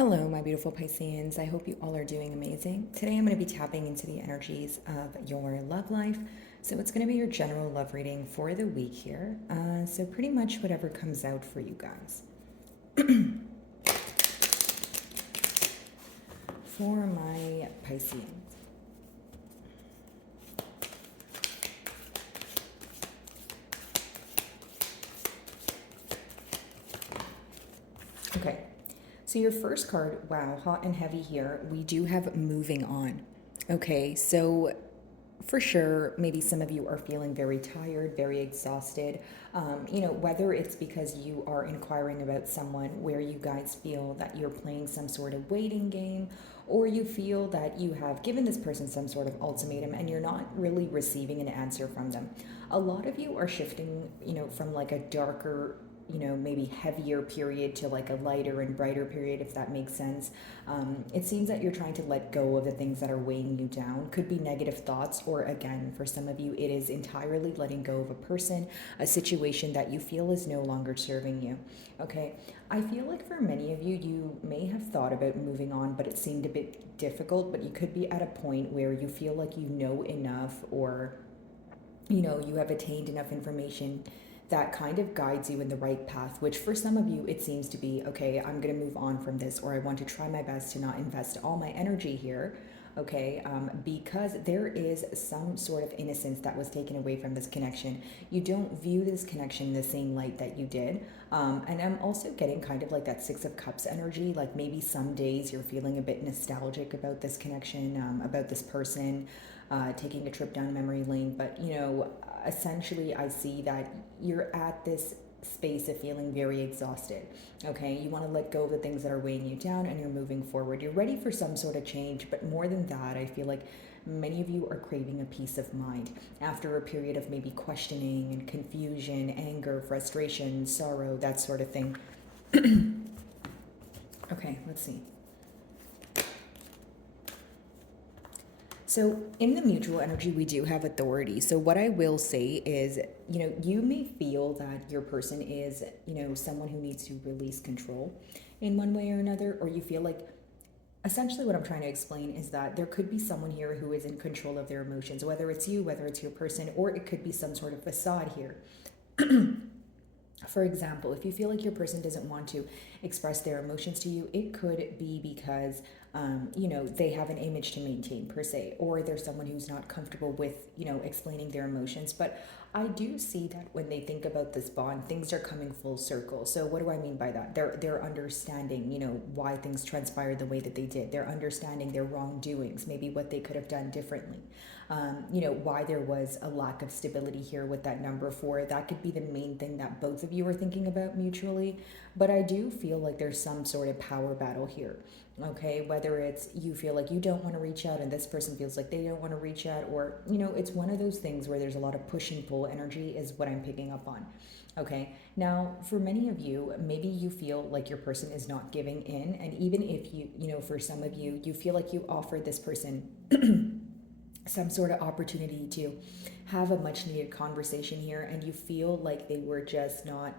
Hello, my beautiful Pisceans. I hope you all are doing amazing. Today I'm going to be tapping into the energies of your love life. So it's going to be your general love reading for the week here. So pretty much whatever comes out for you guys. For my Pisceans. Okay. So your first card, wow, hot and heavy here. We do have moving on. Okay, so for sure, maybe some of you are feeling very tired, very exhausted. Whether it's because you are inquiring about someone where you guys feel that you're playing some sort of waiting game, or you feel that you have given this person some sort of ultimatum and you're not really receiving an answer from them. A lot of you are shifting, from like a darker, maybe heavier period to like a lighter and brighter period, if that makes sense. It seems that you're trying to let go of the things that are weighing you down. Could be negative thoughts, or again, for some of you, it is entirely letting go of a person, a situation that you feel is no longer serving you. Okay, I feel like for many of you, you may have thought about moving on, but it seemed a bit difficult. But you could be at a point where you feel like you know enough, or you have attained enough information that kind of guides you in the right path, which for some of you, it seems to be, okay, I'm going to move on from this, or I want to try my best to not invest all my energy here, okay, because there is some sort of innocence that was taken away from this connection. You don't view this connection in the same light that you did. And I'm also getting kind of like that Six of Cups energy, like maybe some days you're feeling a bit nostalgic about this connection, about this person, taking a trip down memory lane. But, essentially, I see that you're at this space of feeling very exhausted. Okay, you want to let go of the things that are weighing you down and you're moving forward. You're ready for some sort of change, but more than that, I feel like many of you are craving a peace of mind after a period of maybe questioning and confusion, anger, frustration, sorrow, that sort of thing. Okay, let's see. So in the mutual energy, we do have authority. So what I will say is, you may feel that your person is, someone who needs to release control in one way or another, or you feel like, essentially what I'm trying to explain is that there could be someone here who is in control of their emotions, whether it's you, whether it's your person, or it could be some sort of facade here. For example, if you feel like your person doesn't want to express their emotions to you, it could be because, they have an image to maintain per se, or there's someone who's not comfortable with, explaining their emotions. But I do see that when they think about this bond, things are coming full circle. So what do I mean by that? They're understanding, why things transpired the way that they did. They're understanding their wrongdoings, maybe what they could have done differently. Why there was a lack of stability here with that number 4. That could be the main thing that both of you are thinking about mutually. But I do feel like there's some sort of power battle here. Okay, whether it's you feel like you don't want to reach out and this person feels like they don't want to reach out, or, it's one of those things where there's a lot of push and pull energy, is what I'm picking up on. Okay, now for many of you, maybe you feel like your person is not giving in. And even if for some of you, you feel like you offered this person some sort of opportunity to have a much needed conversation here, and you feel like they were just not,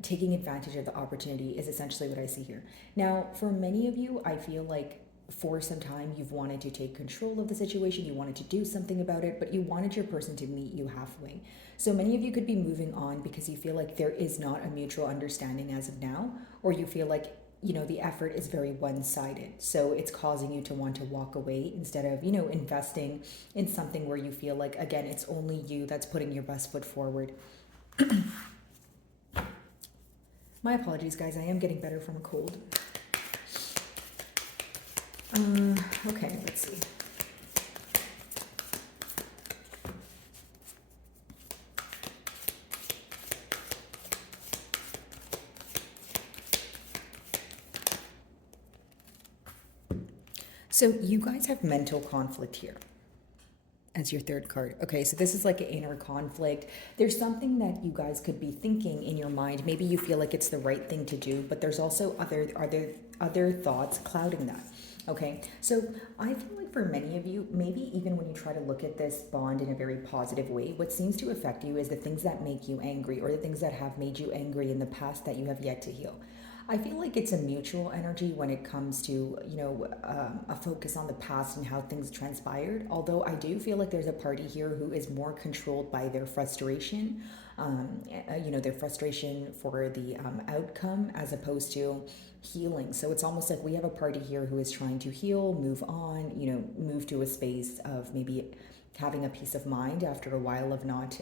taking advantage of the opportunity, is essentially what I see here. Now, for many of you, I feel like for some time you've wanted to take control of the situation, you wanted to do something about it, but you wanted your person to meet you halfway. So many of you could be moving on because you feel like there is not a mutual understanding as of now, or you feel like the effort is very one-sided, so it's causing you to want to walk away instead of investing in something where you feel like, again, it's only you that's putting your best foot forward. My apologies, guys, I am getting better from a cold. Okay, let's see. So you guys have mental conflict here as your third card. Okay, so this is like an inner conflict. There's something that you guys could be thinking in your mind. Maybe you feel like it's the right thing to do, but there's also other thoughts clouding that. Okay, so I feel like for many of you, maybe even when you try to look at this bond in a very positive way, what seems to affect you is the things that make you angry, or the things that have made you angry in the past that you have yet to heal. I feel like it's a mutual energy when it comes to, a focus on the past and how things transpired. Although I do feel like there's a party here who is more controlled by their frustration, their frustration for the outcome as opposed to healing. So it's almost like we have a party here who is trying to heal, move on, move to a space of maybe having a peace of mind after a while of not,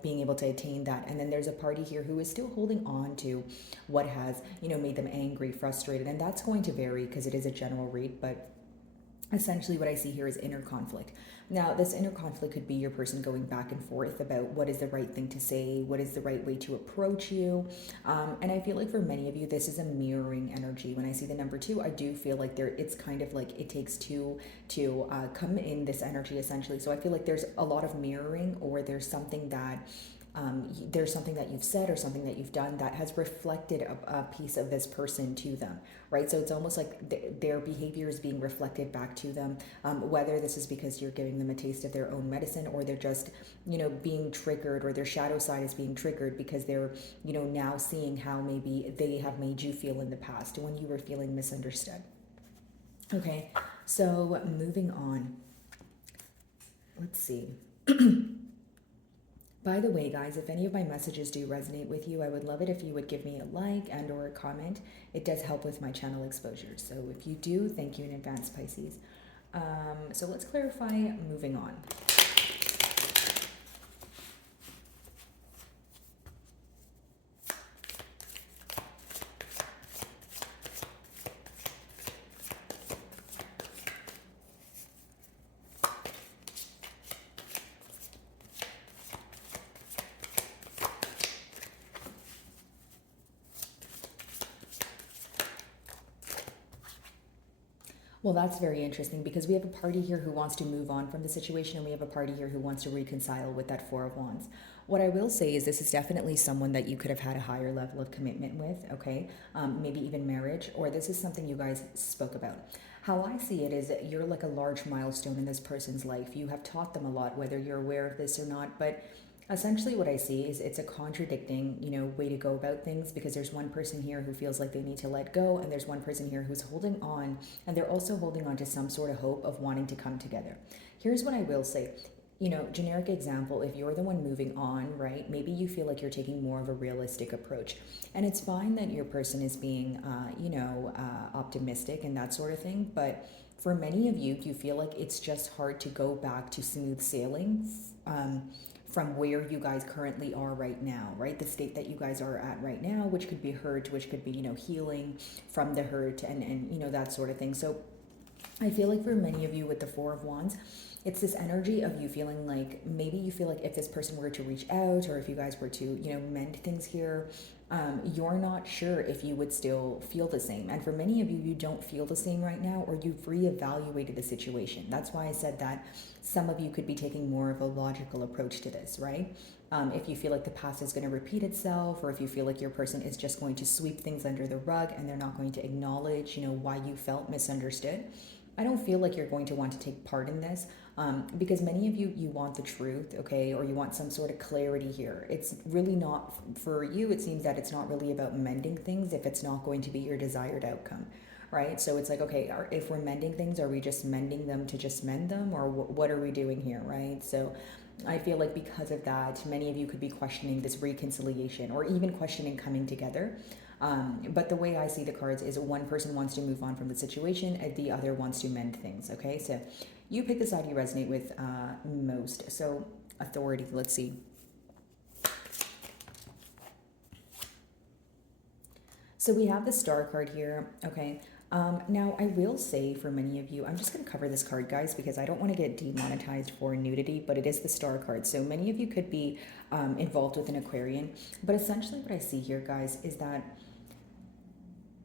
being able to attain that. And then there's a party here who is still holding on to what has, made them angry, frustrated. And that's going to vary because it is a general read, but essentially what I see here is inner conflict. Now, this inner conflict could be your person going back and forth about what is the right thing to say, what is the right way to approach you. And I feel like for many of you, this is a mirroring energy. When I see the number two, I do feel like it's kind of like it takes two to come in this energy essentially. So I feel like there's a lot of mirroring, or there's something that you've said or something that you've done that has reflected a piece of this person to them, right? So it's almost like their behavior is being reflected back to them, whether this is because you're giving them a taste of their own medicine, or they're just, being triggered, or their shadow side is being triggered because they're, now seeing how maybe they have made you feel in the past when you were feeling misunderstood. Okay, so moving on. Let's see. By the way, guys, if any of my messages do resonate with you, I would love it if you would give me a like and or a comment. It does help with my channel exposure. So if you do, thank you in advance, Pisces. So let's clarify, moving on. Well, that's very interesting because we have a party here who wants to move on from the situation, and we have a party here who wants to reconcile with that Four of Wands. What I will say is this is definitely someone that you could have had a higher level of commitment with, okay? Maybe even marriage, or this is something you guys spoke about. How I see it is that you're like a large milestone in this person's life. You have taught them a lot, whether you're aware of this or not, but essentially what I see is it's a contradicting, way to go about things, because there's one person here who feels like they need to let go, and there's one person here who's holding on, and they're also holding on to some sort of hope of wanting to come together. Here's what I will say. Generic example, if you're the one moving on, right, maybe you feel like you're taking more of a realistic approach. And it's fine that your person is being, optimistic and that sort of thing. But for many of you, you feel like it's just hard to go back to smooth sailing from where you guys currently are right now, right? The state that you guys are at right now, which could be hurt, which could be, healing from the hurt and that sort of thing. So I feel like for many of you with the Four of Wands, it's this energy of you feeling like maybe you feel like if this person were to reach out, or if you guys were to, mend things here, you're not sure if you would still feel the same. And for many of you, you don't feel the same right now, or you've reevaluated the situation. That's why I said that some of you could be taking more of a logical approach to this, right? If you feel like the past is going to repeat itself, or if you feel like your person is just going to sweep things under the rug and they're not going to acknowledge, why you felt misunderstood. I don't feel like you're going to want to take part in this because many of you want the truth, okay, or you want some sort of clarity here. It's really not, for you, it seems that it's not really about mending things if it's not going to be your desired outcome, right? So it's like, okay, if we're mending things, are we just mending them to just mend them, or what are we doing here, right? So I feel like because of that, many of you could be questioning this reconciliation, or even questioning coming together. But the way I see the cards is one person wants to move on from the situation and the other wants to mend things, okay? So you pick the side you resonate with most. So authority, let's see. So we have the Star card here, okay? Now, I will say for many of you, I'm just going to cover this card, guys, because I don't want to get demonetized for nudity, but it is the Star card. So many of you could be involved with an Aquarian. But essentially what I see here, guys, is that,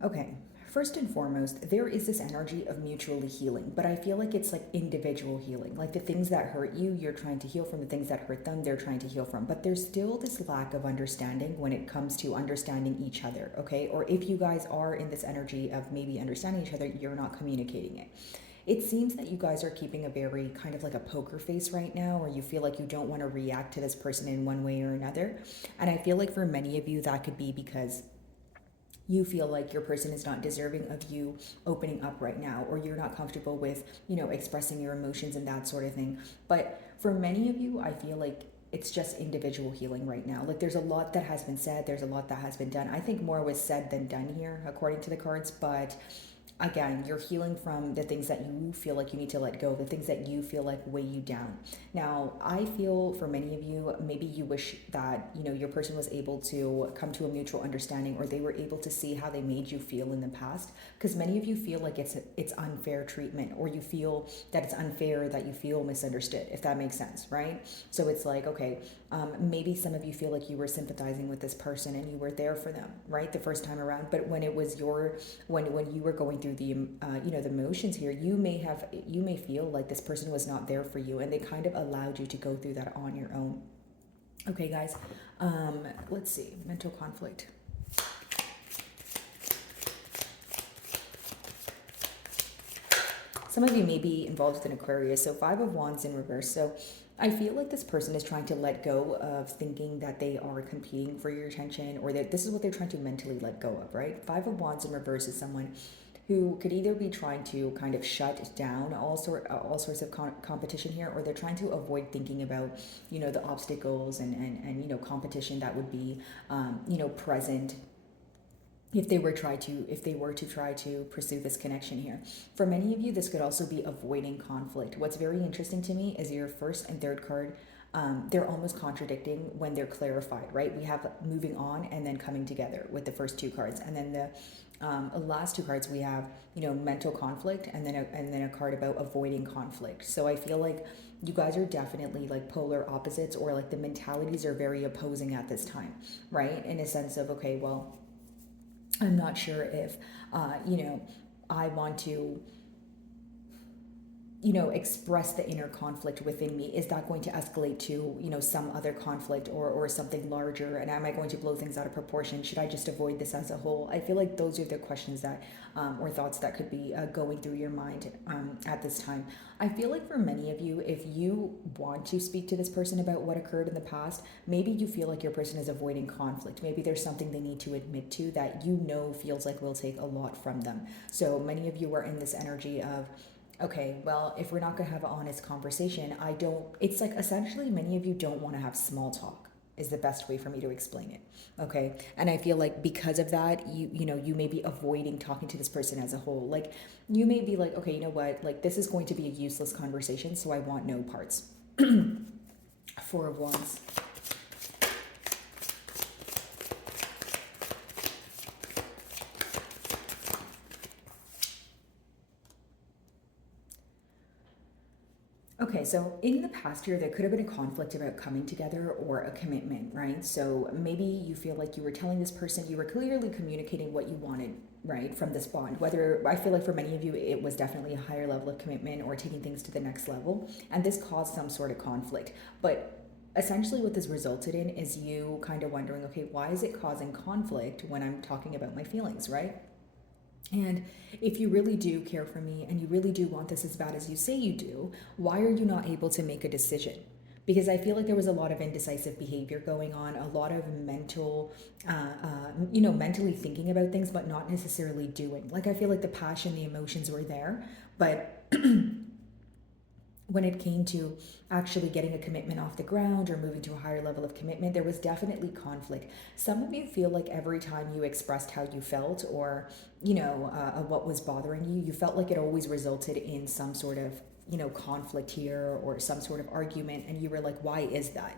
okay, first and foremost, there is this energy of mutually healing, but I feel like it's like individual healing. Like the things that hurt you, you're trying to heal from. The things that hurt them, they're trying to heal from. But there's still this lack of understanding when it comes to understanding each other, okay? Or if you guys are in this energy of maybe understanding each other, you're not communicating it. It seems that you guys are keeping a very kind of like a poker face right now, or you feel like you don't want to react to this person in one way or another. And I feel like for many of you, that could be because you feel like your person is not deserving of you opening up right now, or you're not comfortable with, expressing your emotions and that sort of thing. But for many of you, I feel like it's just individual healing right now. Like there's a lot that has been said, there's a lot that has been done. I think more was said than done here, according to the cards, but again, you're healing from the things that you feel like you need to let go, the things that you feel like weigh you down. Now, I feel for many of you, maybe you wish that, your person was able to come to a mutual understanding, or they were able to see how they made you feel in the past. Because many of you feel like it's unfair treatment, or you feel that it's unfair that you feel misunderstood, if that makes sense, right? So it's like, okay, maybe some of you feel like you were sympathizing with this person and you were there for them, right, the first time around. But when it was when you were going through the the emotions here, you may feel like this person was not there for you, and they kind of allowed you to go through that on your own. Okay, guys, let's see, mental conflict. Some of you may be involved with an Aquarius, so 5 of Wands in reverse. So I feel like this person is trying to let go of thinking that they are competing for your attention, or that this is what they're trying to mentally let go of, right? 5 of Wands in reverse is someone who could either be trying to kind of shut down all sorts of competition here, or they're trying to avoid thinking about, the obstacles and competition that would be, present if they were to try to pursue this connection here. For many of you, this could also be avoiding conflict. What's very interesting to me is your first and third card. They're almost contradicting when they're clarified, right? We have moving on and then coming together with the first 2 cards, and then the last 2 cards we have, mental conflict, and then a card about avoiding conflict. So I feel like you guys are definitely like polar opposites, or like the mentalities are very opposing at this time, right? In a sense of, okay, well, I'm not sure if, I want to, express the inner conflict within me. Is that going to escalate to, some other conflict, or something larger? And am I going to blow things out of proportion? Should I just avoid this as a whole? I feel like those are the questions that, or thoughts that could be going through your mind at this time. I feel like for many of you, if you want to speak to this person about what occurred in the past, maybe you feel like your person is avoiding conflict. Maybe there's something they need to admit to that feels like will take a lot from them. So many of you are in this energy of, okay, well, if we're not going to have an honest conversation, it's like essentially many of you don't want to have small talk, is the best way for me to explain it. Okay. And I feel like because of that, you may be avoiding talking to this person as a whole. Like you may be like, okay, you know what, like this is going to be a useless conversation, so I want no parts. 4 of Wands. Okay, so in the past year, there could have been a conflict about coming together or a commitment, right? So maybe you feel like you were telling this person, you were clearly communicating what you wanted, right, from this bond. Whether, I feel like for many of you, it was definitely a higher level of commitment or taking things to the next level. And this caused some sort of conflict. But essentially what this resulted in is you kind of wondering, okay, why is it causing conflict when I'm talking about my feelings, right? And if you really do care for me and you really do want this as bad as you say you do, why are you not able to make a decision? Because I feel like there was a lot of indecisive behavior going on, a lot of mentally thinking about things, but not necessarily doing. Like I feel like the passion, the emotions were there, but when it came to actually getting a commitment off the ground or moving to a higher level of commitment, there was definitely conflict. Some of you feel like every time you expressed how you felt, or, what was bothering you, you felt like it always resulted in some sort of, conflict here or some sort of argument. And you were like, why is that?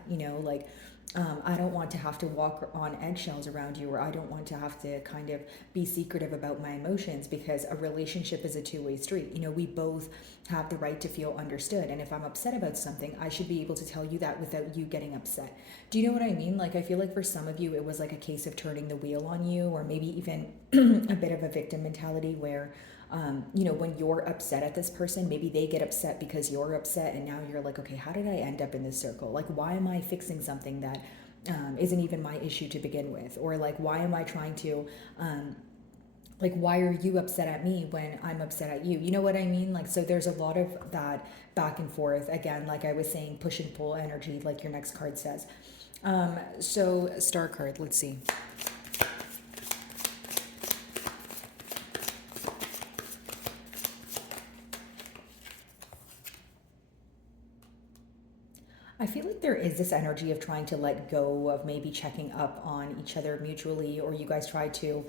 I don't want to have to walk on eggshells around you, or I don't want to have to kind of be secretive about my emotions, because a relationship is a two-way street. We both have the right to feel understood. And if I'm upset about something, I should be able to tell you that without you getting upset. Do you know what I mean? Like, I feel like for some of you, it was like a case of turning the wheel on you, or maybe even a bit of a victim mentality where, when you're upset at this person, maybe they get upset because you're upset, and now you're like, okay, how did I end up in this circle? Like, why am I fixing something that isn't even my issue to begin with? Or like, why am I trying to, why are you upset at me when I'm upset at you? You know what I mean? Like, so there's a lot of that back and forth. Again, like I was saying, push and pull energy, like your next card says. So star card, let's see. I feel like there is this energy of trying to let go of maybe checking up on each other mutually, or you guys try to,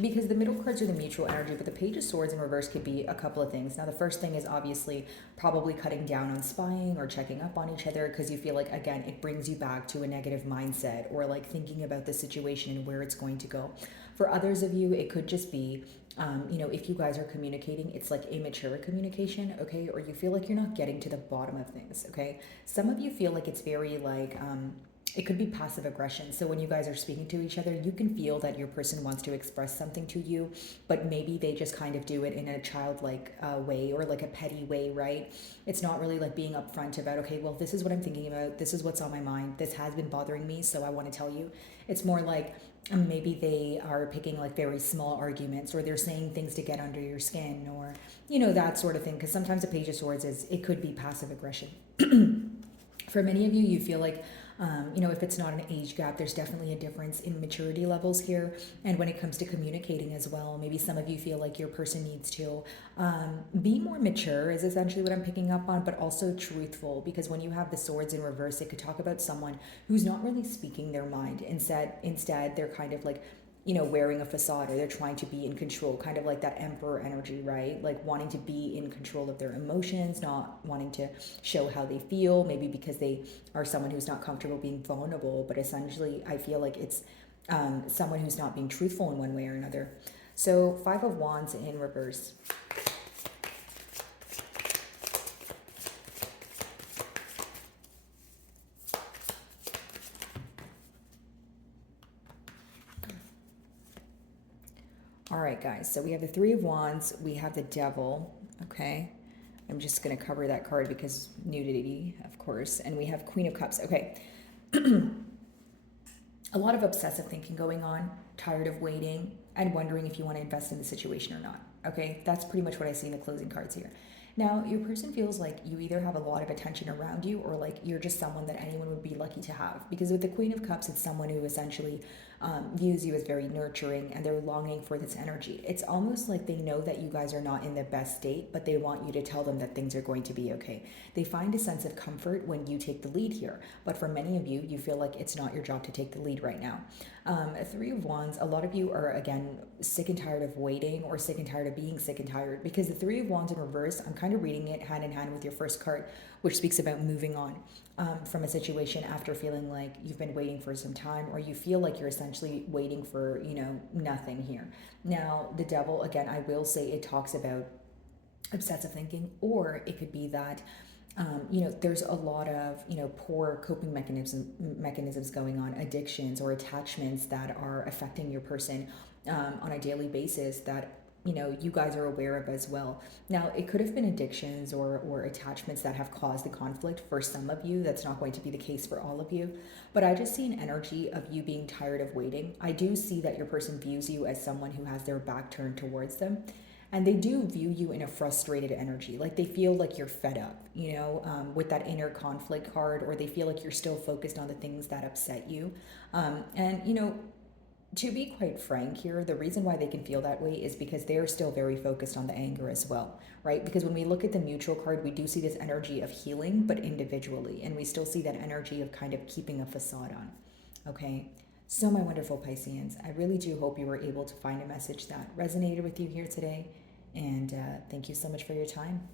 because the middle cards are the mutual energy, but the Page of Swords in reverse could be a couple of things. Now, the first thing is obviously probably cutting down on spying or checking up on each other because you feel like, again, it brings you back to a negative mindset or like thinking about the situation and where it's going to go. For others of you, it could just be if you guys are communicating, it's like immature communication, okay? Or you feel like you're not getting to the bottom of things, okay? Some of you feel like it's very like, it could be passive aggression. So when you guys are speaking to each other, you can feel that your person wants to express something to you, but maybe they just kind of do it in a childlike way or like a petty way, right? It's not really like being upfront about, okay, well, this is what I'm thinking about. This is what's on my mind. This has been bothering me, so I want to tell you. It's more like, maybe they are picking like very small arguments or they're saying things to get under your skin or that sort of thing, because sometimes a Page of Swords is, it could be passive aggression. For many of you, you feel like if it's not an age gap, there's definitely a difference in maturity levels here. And when it comes to communicating as well, maybe some of you feel like your person needs to be more mature, is essentially what I'm picking up on, but also truthful. Because when you have the swords in reverse, it could talk about someone who's not really speaking their mind. Instead, they're kind of like, wearing a facade, or they're trying to be in control, kind of like that emperor energy, right? Like wanting to be in control of their emotions, not wanting to show how they feel, maybe because they are someone who's not comfortable being vulnerable. But essentially, I feel like it's someone who's not being truthful in one way or another. So, Five of Wands in reverse. All right, guys, so we have the Three of Wands, we have the Devil, okay? I'm just going to cover that card because nudity, of course, and we have Queen of Cups, okay. A lot of obsessive thinking going on, tired of waiting, and wondering if you want to invest in the situation or not, okay? That's pretty much what I see in the closing cards here. Now, your person feels like you either have a lot of attention around you or like you're just someone that anyone would be lucky to have. Because with the Queen of Cups, it's someone who essentially views you as very nurturing and they're longing for this energy. It's almost like they know that you guys are not in the best state, but they want you to tell them that things are going to be okay. They find a sense of comfort when you take the lead here. But for many of you, you feel like it's not your job to take the lead right now. Three of Wands, a lot of you are, again, sick and tired of waiting or sick and tired of being sick and tired, because the Three of Wands in reverse, I'm kind of reading it hand in hand with your first card, which speaks about moving on from a situation after feeling like you've been waiting for some time, or you feel like you're essentially waiting for, nothing here. Now, the Devil, again, I will say it talks about obsessive thinking, or it could be that there's a lot of, poor coping mechanisms going on, addictions or attachments that are affecting your person on a daily basis that, you guys are aware of as well. Now, it could have been addictions or attachments that have caused the conflict for some of you. That's not going to be the case for all of you. But I just see an energy of you being tired of waiting. I do see that your person views you as someone who has their back turned towards them. And they do view you in a frustrated energy. Like they feel like you're fed up, with that inner conflict card, or they feel like you're still focused on the things that upset you. To be quite frank here, the reason why they can feel that way is because they're still very focused on the anger as well, right? Because when we look at the mutual card, we do see this energy of healing, but individually. And we still see that energy of kind of keeping a facade on, okay? So my wonderful Pisceans, I really do hope you were able to find a message that resonated with you here today. And thank you so much for your time.